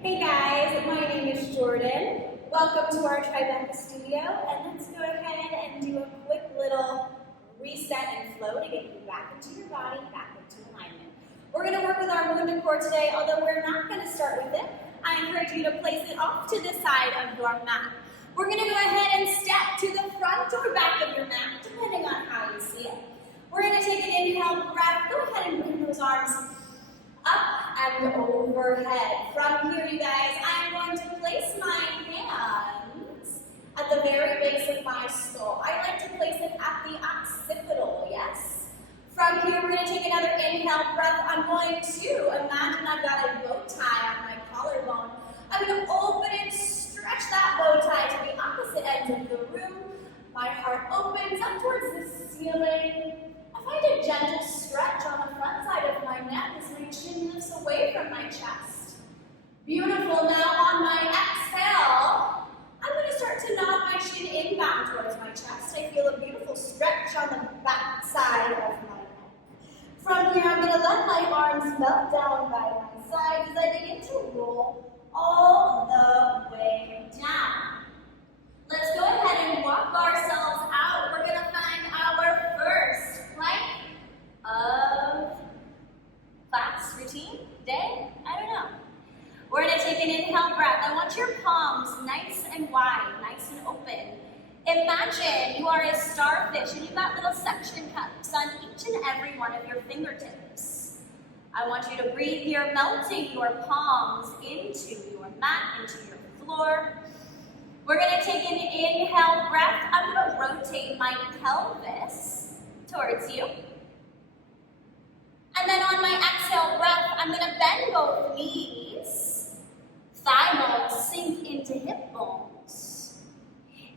Hey guys, my name is Jordan. Welcome to our Tribeca studio, and let's go ahead and do a quick little reset and flow to get you back into your body, back into alignment. We're going to work with our WundaCore today, although we're not going to start with it. I encourage you to place it off to the side of your mat. We're going to go ahead and step to the front or back of your mat, depending on how you see it. We're going to take an inhale breath. Go ahead and bring those arms up and overhead. From here, you guys, I'm going to place my hands at the very base of my skull. I like to place it at the occipital, yes? From here, we're going to take another inhale breath. I'm going to imagine I've got a bow tie on my collarbone. I'm going to open and stretch that bow tie to the opposite ends of the room. My heart opens up towards the ceiling. I find a gentle stretch on the front side of my neck as my chin lifts away from my chest. Beautiful. Now on my exhale, I'm going to start to nod my chin inbound towards my chest. I feel a beautiful stretch on the back side of my neck. From here, I'm going to let my arms melt down by my sides as I begin to roll all the way down. Let's go ahead and walk ourselves out. We're going to find our first plank of class, routine, day, I don't know. We're going to take an inhale breath. I want your palms nice and wide, nice and open. Imagine you are a starfish and you've got little suction cups on each and every one of your fingertips. I want you to breathe here, melting your palms into your mat, into your floor. We're going to take an inhale breath. I'm going to rotate my pelvis towards you. And then on my exhale breath, I'm going to bend both knees. Thigh bones sink into hip bones.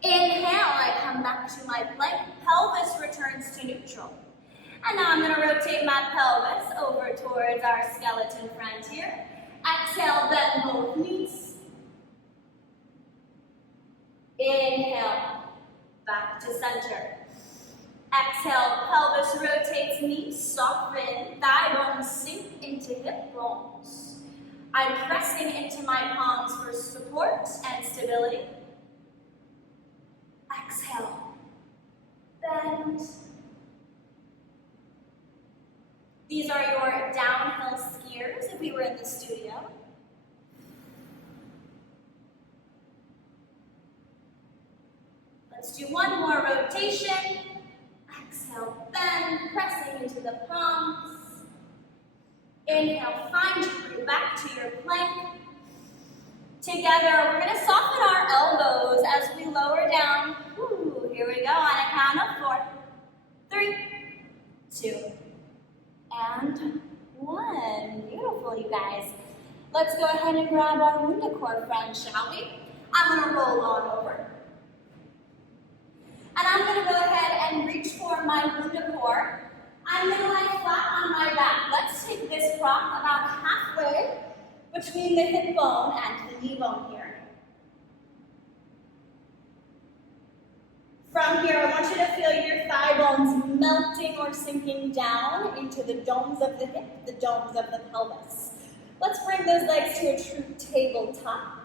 Inhale, I come back to my plank. Pelvis returns to neutral. And now I'm going to rotate my pelvis over towards our skeleton friend here. Exhale, bend both knees. Inhale, back to center. Exhale, pelvis rotates, knees soften, thigh bones sink into hip bones. I'm pressing into my palms for support and stability. Exhale, bend. These are your downhill skiers if we were in the studio. Let's do one more rotation. Exhale, bend, pressing into the palms. Inhale, find your way back to your plank. Together, we're going to soften our elbows as we lower down. Ooh, here we go on a count of 4, 3, 2, and 1. Beautiful, you guys. Let's go ahead and grab our WundaCore friend, shall we? I'm going to roll on over. And I'm going to go ahead and reach for my WundaCore. I'm going to lie flat on my back. Let's take this prop about halfway between the hip bone and the knee bone here. From here, I want you to feel your thigh bones melting or sinking down into the domes of the hip, the domes of the pelvis. Let's bring those legs to a true tabletop.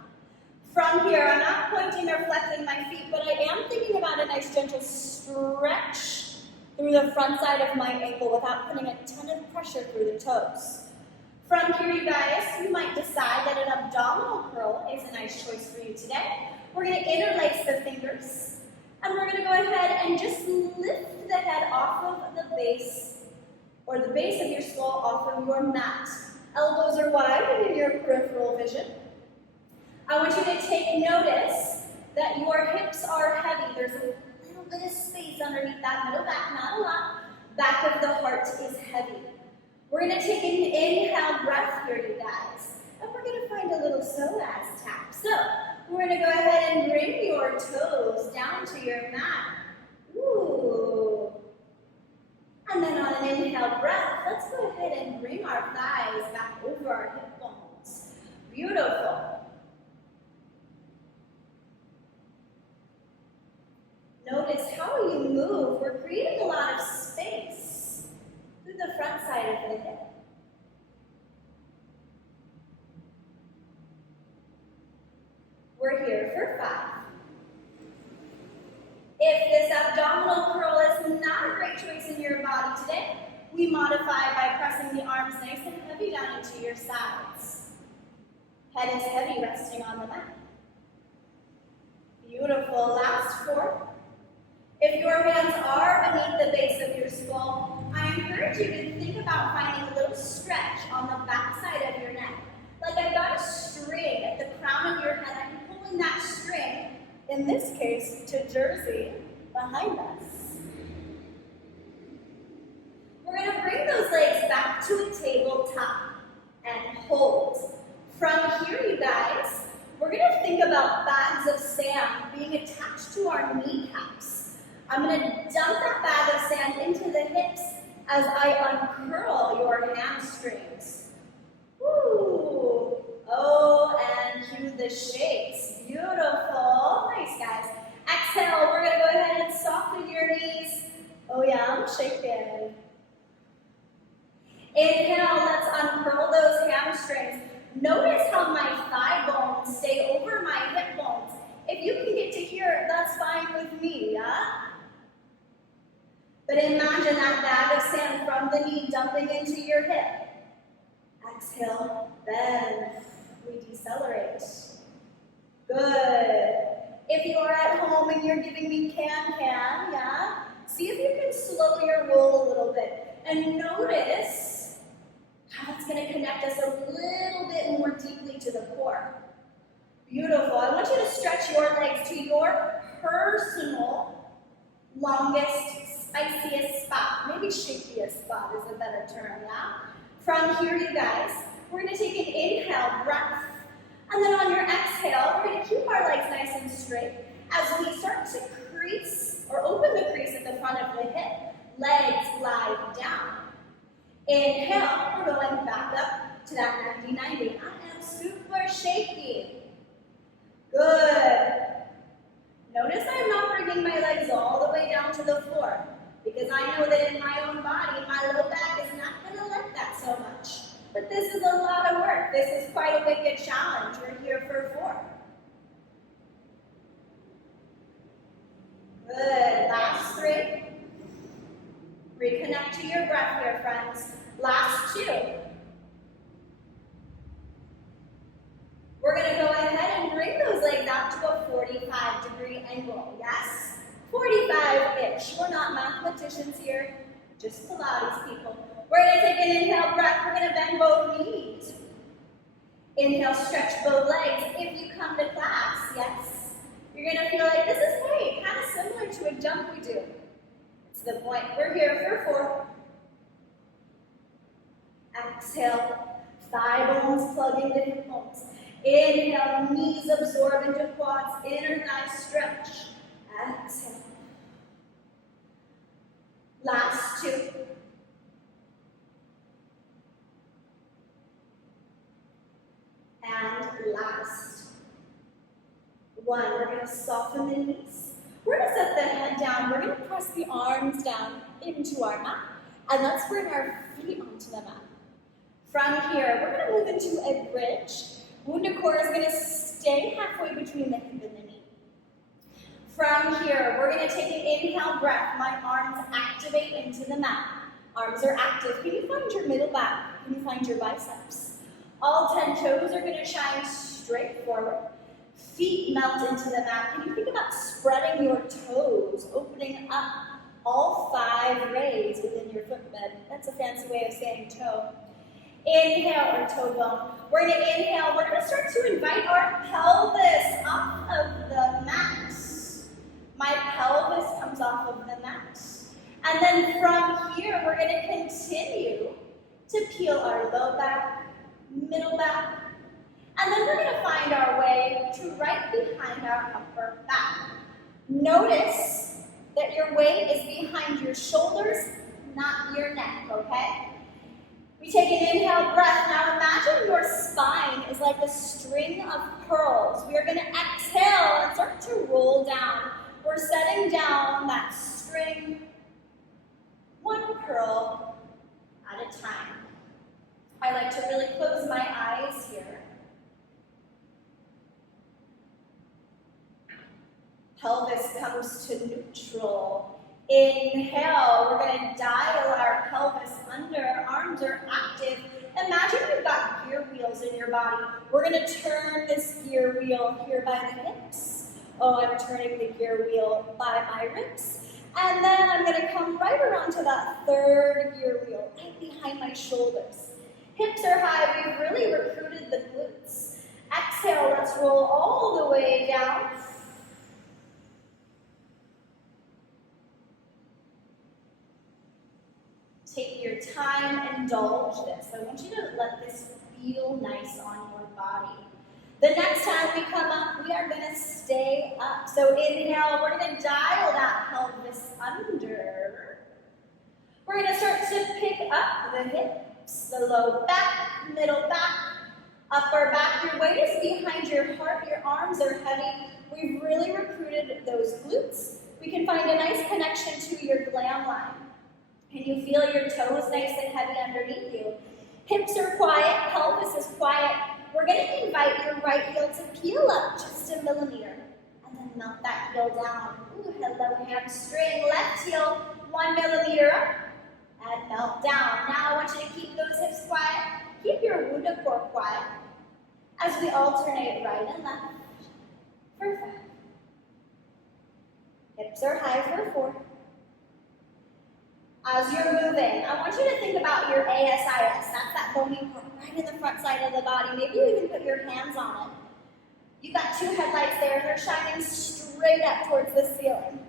From here, I'm not pointing or flexing my feet, but I am thinking about a nice gentle stretch through the front side of my ankle without putting a ton of pressure through the toes. From here, you guys, you might decide that an abdominal curl is a nice choice for you today. We're going to interlace the fingers, and we're going to go ahead and just lift the head off of the base, or the base of your skull off of your mat. Elbows are wide in your peripheral vision. I want you to take notice that your hips are heavy. There's a little bit of space underneath that middle back, not a lot. Back of the heart is heavy. We're going to take an inhale breath here, you guys. And we're going to find a little psoas tap. So, we're going to go ahead and bring your toes down to your mat. Ooh. And then on an inhale breath, let's go ahead and bring our thighs back over our hip bones. Beautiful. Notice how you move. We're creating a lot of space through the front side of the hip. We're here for 5. If this abdominal curl is not a great choice in your body today, we modify by pressing the arms nice and heavy down into your sides. Head is heavy, resting on the mat. Beautiful. Last 4. If your hands are beneath the base of your skull, I encourage you to think about finding a little stretch on the back side of your neck. Like I've got a string at the crown of your head. I'm pulling that string, in this case, to Jersey, behind us. We're going to bring those legs back to a tabletop and hold. From here, you guys, we're going to think about bags of sand being attached to our kneecaps. I'm going to dump that bag of sand into the hips as I uncurl your hamstrings. Woo! Oh, and cue the shakes. Beautiful. Nice, guys. Exhale, we're going to go ahead and soften your knees. Oh yeah, I'm shaking. Inhale, let's uncurl those hamstrings. Notice how my thigh bones stay over my hip bones. If you can get to here, that's fine with me, yeah? But imagine that bag of sand from the knee dumping into your hip. Exhale, bend. We decelerate. Good. If you're at home and you're giving me can, yeah? See if you can slow your roll a little bit. And notice how it's going to connect us a little bit more deeply to the core. Beautiful. I want you to stretch your legs to your personal longest, spiciest spot. Maybe shakiest spot is a better term, yeah? From here, you guys, we're going to take an inhale, breath. And then on your exhale, we're going to keep our legs nice and straight as we start to crease or open the crease at the front of the hip. Legs glide down. Inhale, we're going back up to that 90-90. I am super shaky. Good. Notice I'm not bringing my legs all the way down to the floor because I know that in my own body, my low back is not going to like that so much. But this is a lot of work. This is quite a wicked challenge. We're here for 4. Good. Last 3. Reconnect to your breath here, friends. Last 2. We're going to go ahead and bring those legs out to a 45-degree angle. Yes? 45-ish. We're not mathematicians here, just Pilates people. We're going to take an inhale breath. We're going to bend both knees. Inhale, stretch both legs. If you come to class, yes, you're going to feel like this is, hey, kind of similar to a jump we do. It's the point. We're here for 4. Exhale, thigh bones plug into hip bones. Inhale, knees absorb into quads, inner thigh stretch. Exhale. Last 2. And last 1. We're going to soften the knees. We're going to set the head down. We're going to press the arms down into our mat. And let's bring our feet onto the mat. From here, we're going to move into a bridge. WundaCore is going to stay halfway between the hip and the knee. From here, we're going to take an inhale breath. My arms activate into the mat. Arms are active. Can you find your middle back? Can you find your biceps? All 10 toes are going to shine straight forward. Feet melt into the mat. Can you think about spreading your toes, opening up all 5 rays within your footbed? That's a fancy way of saying toe. Inhale or toe bone. We're going to inhale. We're going to start to invite our pelvis off of the mat. My pelvis comes off of the mat. And then from here, we're going to continue to peel our low back, middle back, and then we're going to find our way to right behind our upper back. Notice that your weight is behind your shoulders, not your neck, okay? We take an inhale breath. Now imagine your spine is like a string of pearls. We are going to exhale and start to roll down. We're setting down that string, 1 pearl at a time. I like to really close my eyes here. Pelvis comes to neutral. Inhale, we're going to dial our pelvis under, arms are active. Imagine you've got gear wheels in your body. We're going to turn this gear wheel here by the hips. Oh, I'm turning the gear wheel by my ribs. And then I'm going to come right around to that third gear wheel, right behind my shoulders. Hips are high, we've really recruited the glutes. Exhale, let's roll all the way down. Take your time, indulge this. I want you to let this feel nice on your body. The next time we come up, we are going to stay up. So inhale, we're going to dial that pelvis under. We're going to start to pick up the hips, the low back, middle back, upper back. Your weight is behind your heart. Your arms are heavy. We've really recruited those glutes. We can find a nice connection to your glam line. Can you feel your toes nice and heavy underneath you? Hips are quiet, pelvis is quiet. We're going to invite your right heel to peel up just a millimeter and then melt that heel down. Ooh, hello hamstring. Left heel 1 millimeter up and melt down. Now I want you to keep those hips quiet. Keep your WundaCore quiet as we alternate right and left for 5. Hips are high for 4. As you're moving, I want you to think about your ASIS. That's that bony part right in the front side of the body. Maybe you even put your hands on it. You've got 2 headlights there. They're shining straight up towards the ceiling.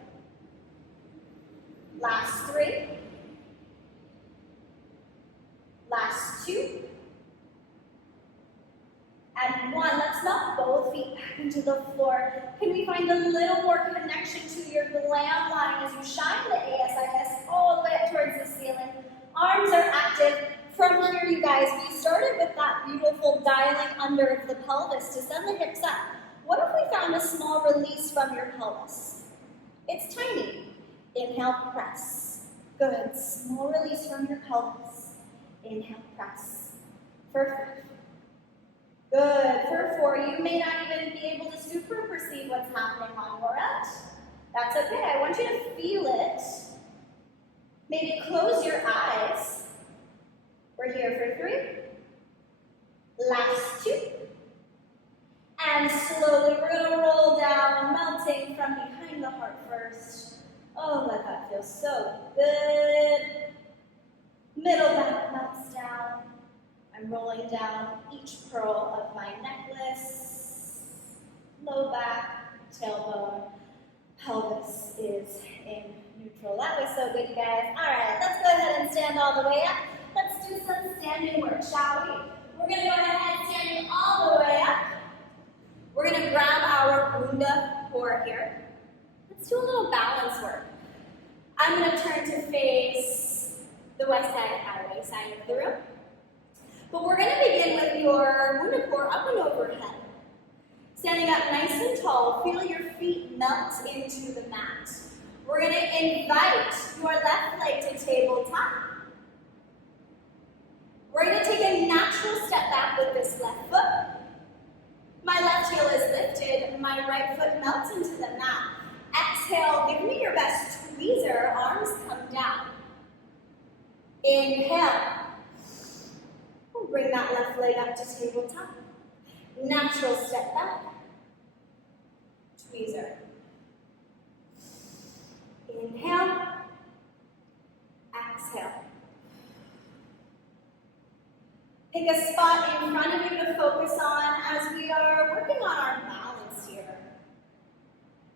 Last 3. Last 2. And 1. Let's melt both feet back into the floor. Can we find a little more connection to your glam line as you shine the ASIS all the way up towards the ceiling? Arms are active. From here, you guys, we started with that beautiful dialing under of the pelvis to send the hips up. What if we found a small release from your pelvis? It's tiny. Inhale, press. Good. Small release from your pelvis. Inhale, press. Perfect. Good. For 4, you may not even be able to super perceive what's happening on your end. That's okay. I want you to feel it. Maybe close your eyes. We're here for 3. Last 2. And slowly we're going to roll down, melting from behind the heart first. Oh, let that feel so good. Middle back melts down. I'm rolling down each pearl of my necklace. Low back, tailbone, pelvis is in neutral. That was so good, you guys. All right, let's go ahead and stand all the way up. Let's do some standing work, shall we? We're going to go ahead standing all the way up. We're going to grab our WundaCore here. Let's do a little balance work. I'm going to turn to face the west side highway side of the room. But we're going to begin with your WundaCore up and overhead. Standing up nice and tall, feel your feet melt into the mat. We're going to invite your left leg to tabletop. We're going to take a natural step back with this left foot. My left heel is lifted, my right foot melts into the mat. Exhale, give me your best tweezer, arms come down. Inhale. We'll bring that left leg up to tabletop. Natural step back. Tweezer. Inhale. Exhale. Pick a spot in front of you to focus on as we are working on our balance here.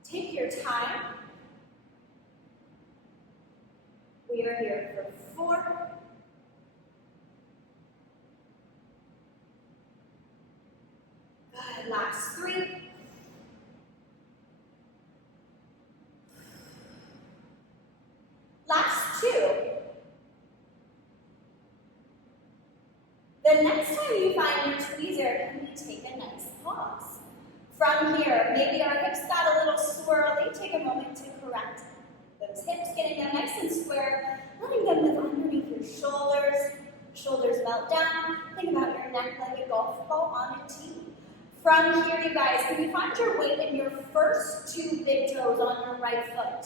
Take your time. We are here for 4. Good. Last 3. Last 2. The next time you find your tweezer, can we take a nice pause? From here, maybe our hips got a little swirly. Take a moment to correct those hips, getting them nice and square, letting them live underneath your shoulders. Shoulders melt down. Think about your neck like a golf ball on a tee. From here, you guys, can you find your weight in your first two big toes on your right foot?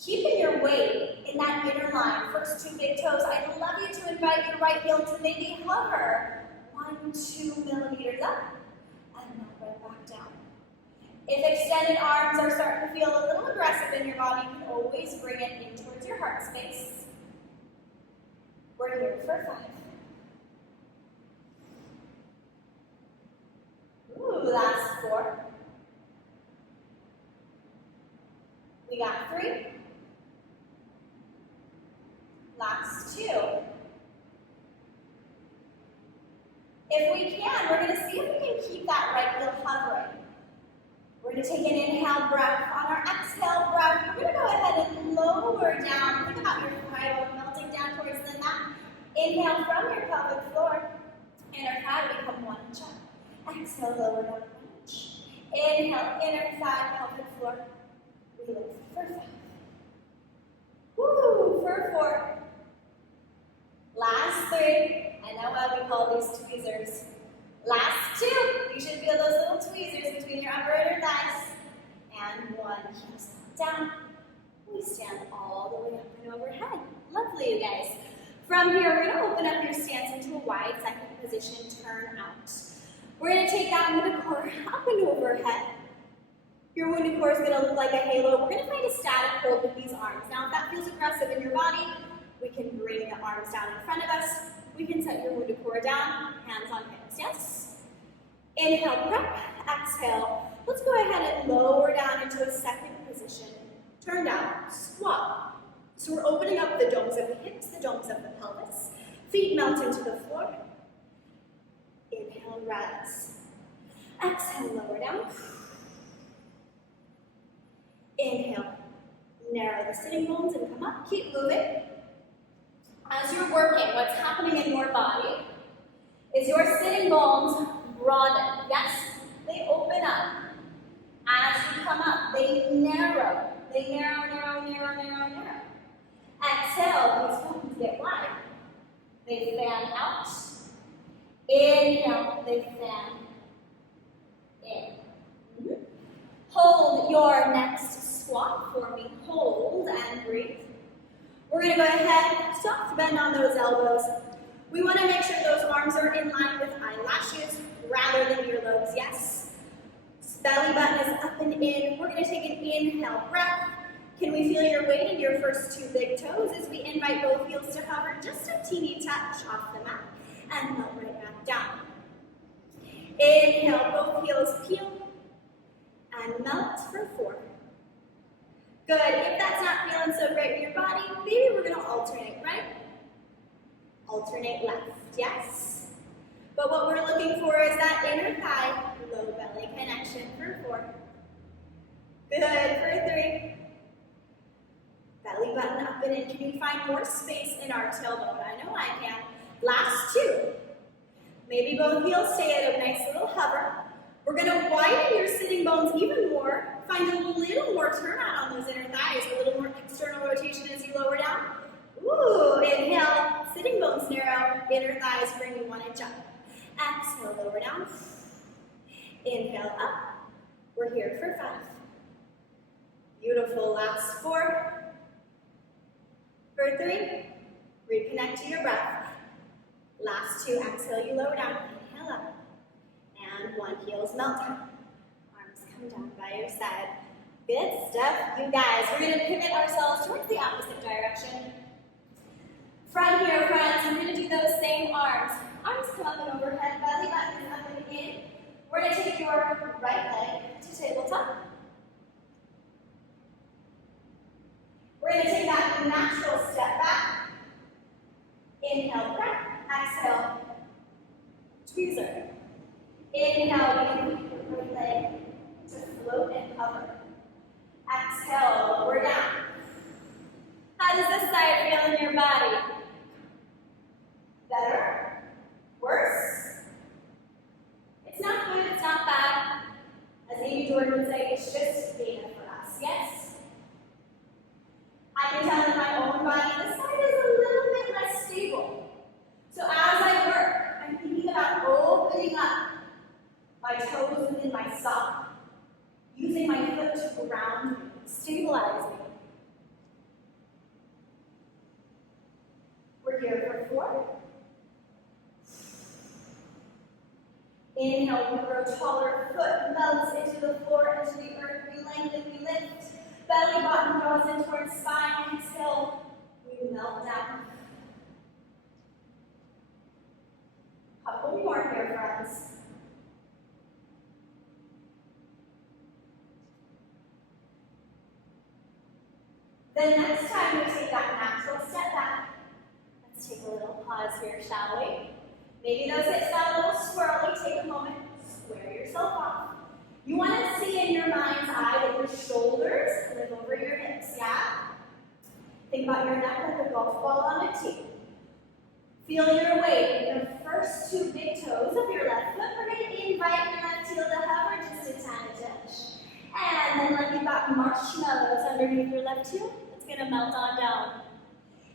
Keeping your weight in that inner line, first two big toes, I'd love you to invite your right heel to maybe hover 1-2 millimeters up and then right back down. If extended arms are starting to feel a little aggressive in your body, you can always bring it in towards your heart space. We're here for 5. Ooh, last 4. We got 3. Last 2. If we can, we're going to see if we can keep that right heel hovering. We're going to take an inhale breath. On our exhale breath, we're going to go ahead and lower down. Think about your thigh bone melting down towards the mat. Inhale from your pelvic floor. Inner thigh become 1 inch up. Exhale, lower down 1 inch. Inhale, inner thigh, pelvic floor. We lift for 5. Woo, for 4. Last 3, I know why we call these tweezers. Last 2, you should feel those little tweezers between your upper and inner thighs. And 1, heels down. We stand all the way up and overhead. Lovely, you guys. From here, we're going to open up your stance into a wide second position, turn out. We're going to take that WundaCore up and overhead. Your WundaCore is going to look like a halo. We're going to find a static hold with these arms. Now, if that feels aggressive in your body, we can bring the arms down in front of us. We can set your WundaCore down, hands on hips, yes? Inhale, prep, exhale. Let's go ahead and lower down into a second position. Turn down, squat. So we're opening up the domes of the hips, the domes of the pelvis. Feet melt into the floor. Inhale, rise. Exhale, lower down. Inhale, narrow the sitting bones and come up. Keep moving. As you're working, what's happening in your body is your sitting bones broaden. Yes, they open up. As you come up, they narrow. They narrow, narrow, narrow, narrow, narrow. Exhale, these bones get wide. They fan out. Inhale, they fan in. Hold your next squat for me. Hold and breathe. We're going to go ahead, soft bend on those elbows. We want to make sure those arms are in line with eyelashes rather than earlobes, yes? Belly button is up and in. We're going to take an inhale breath. Can we feel your weight in your first two big toes as we invite both heels to hover just a teeny touch off the mat and melt right back down. Inhale, both heels peel and melt for 4. Good. If that's not feeling so great in your body, maybe we're going to alternate, right? Alternate left, yes? But what we're looking for is that inner thigh, low belly connection for 4. Good, for 3. Belly button up and in. Can you find more space in our tailbone? I know I can. Last 2. Maybe both heels stay at a nice little hover. We're going to widen your sitting bones even more. Find a little more turnout on those inner thighs, a little more external rotation as you lower down. Ooh, inhale, sitting bones narrow, inner thighs bring you 1 inch up. Exhale, lower down. Inhale, up. We're here for 5. Beautiful, last 4. For 3, reconnect to your breath. Last 2, exhale, you lower down. Inhale up. And 1, heels melt down. Arms come down by your side. Good stuff, you guys. We're going to pivot ourselves towards the opposite direction. From here, friends, we're going to do those same arms. Arms come up and overhead, belly button is up and in. We're going to take your right leg to tabletop. We're going to take that natural step back. Inhale, breath. Exhale, tweezer. Inhale, use your right leg to float and hover. Exhale, lower down. How does this side feel in your body? Better? Worse? It's not good, it's not bad. As Amy Jordan would say, it's just data for us, yes? I can tell in my own body, this side is a little bit less stable. So as I work, I'm thinking about opening up toes within my sock, using my foot to ground me, stabilize me. We're here for 4. Inhale, we grow taller, foot melts into the floor, into the earth, we lengthen, we lift. Belly button draws in towards spine, exhale, we melt down. Couple more here, friends. Then next time we take that natural step back, let's take a little pause here, shall we? Maybe those hips got a little swirly. Take a moment, square yourself off. You want to see in your mind's eye that your shoulders live over your hips, yeah? Think about your neck like a golf ball on a tee. Feel your weight in the first 2 big toes of your left foot. We're going to invite your left heel to hover just a tiny touch. And then like you've got marshmallows underneath your left heel, it's going to melt on down.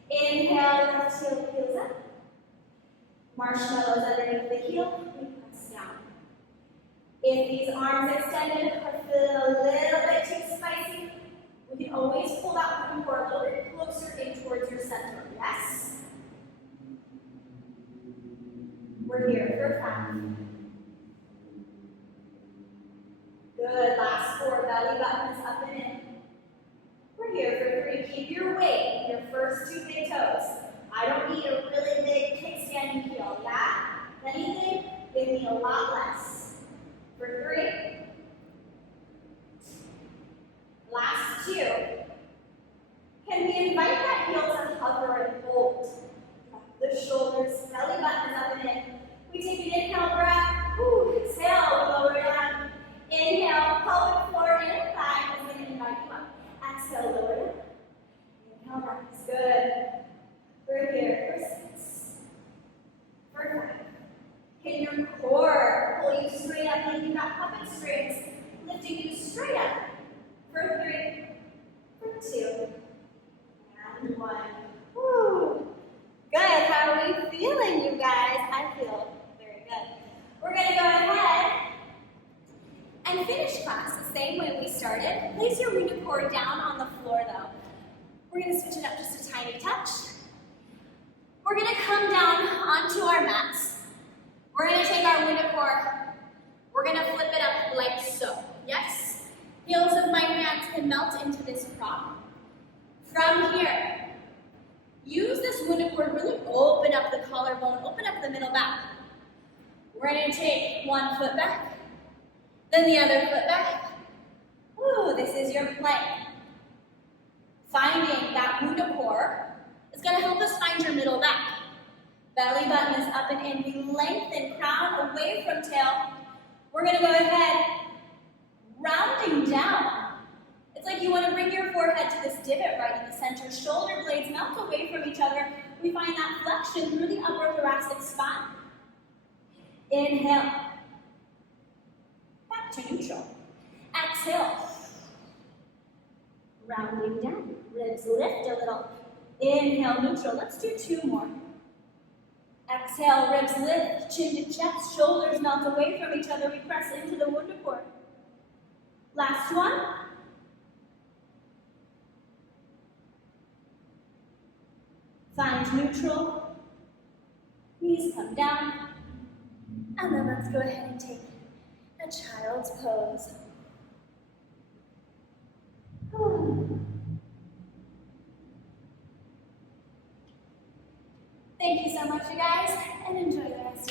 Inhale, left heel peels up. Marshmallows underneath the heel, we press down. If these arms extended are feeling a little bit too spicy, we can always pull that WundaCore a little bit closer in towards your center. Yes? We're here for 5. Good. Last 4. Belly button is up and in. We're here for 3. Keep your weight in your first 2 big toes. I don't need a really big kickstand heel, yeah? If anything, give me a lot less. For 3. Last 2. Can we invite that heel to hover and hold? Drop the shoulders, belly button is up and in. We take an inhale breath. Ooh, exhale, lower down. Inhale, pelvic floor in, thigh is going to invite you up. Exhale, lower down. Inhale, rise. Good. We're here for 6. For 5. Can your core pull you straight up like you've got puppet strings, lifting you straight up? For 3. For 2. And 1. Woo. Good. How are we feeling, you guys? I feel very good. We're going to go ahead and finish class the same way we started. Place your WundaCore down on the floor, though. We're going to switch it up just a tiny touch. We're going to come down onto our mats. We're going to take our WundaCore. We're going to flip it up like so. Yes? Heels of my hands can melt into this prop. From here, use this WundaCore, really open up the collarbone, open up the middle back. We're going to take one foot back, then the other foot back. Ooh, this is your plank. Finding that WundaCore is going to help us find your middle back. Belly button is up and in. We lengthen crown away from tail. We're going to go ahead, rounding down. It's like you want to bring your forehead to this divot right in the center. Shoulder blades melt away from each other. We find that flexion through the upper thoracic spine. Inhale. Back to neutral. Exhale. Rounding down. Ribs lift a little. Inhale, neutral. Let's do 2 more. Exhale, ribs lift, chin to chest, shoulders melt away from each other. We press into the WundaCore. Last one. Find neutral. Knees come down. And then let's go ahead and take a child's pose. Thank you so much, you guys, and enjoy the rest